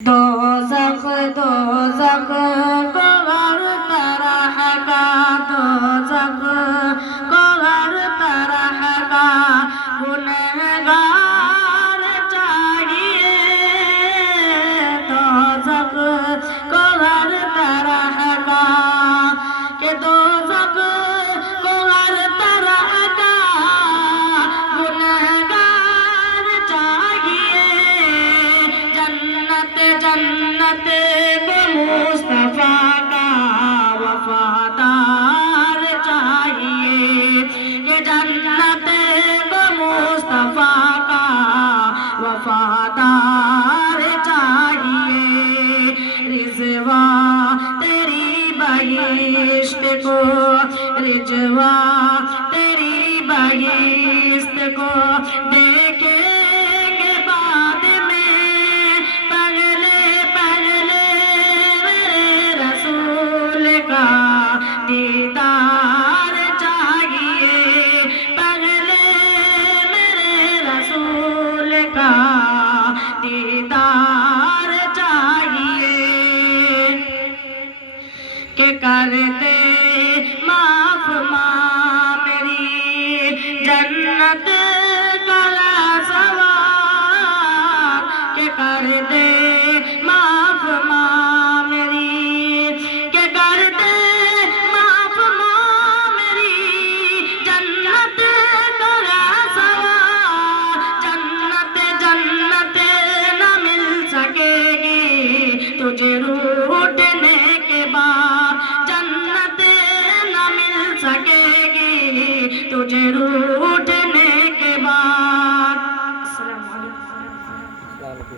دوزخ دوزخ کوہر طرح کا دوزخ کوہر طرح کا گنہگار چاہیے دوزخ کوہر طرح کا کہ دوزخ کوہر طرح کا گنہگار چاہیے جنت جنت کو مصطفیٰ کا وفادار چاہیے کہ جنت کو مصطفیٰ کا وفادار چاہیے رضوا تیری بہشت کو رضوا تیری بہشت کو دیکھیں گے بعد میں پہلے پہلے میرے رسول کا دیدار چاہیے پہلے میرے رسول کا دیدار چاہیے کہ کر دے معاف ماں میری جنت کا سوال کہ کر دے معاف ماں میری کہ کر دے معاف ماں میری جنت کا سوال جنت جنت نہ مل سکے گی تجھے روٹنے کے بعد جنت نہ مل سکے گی تجھے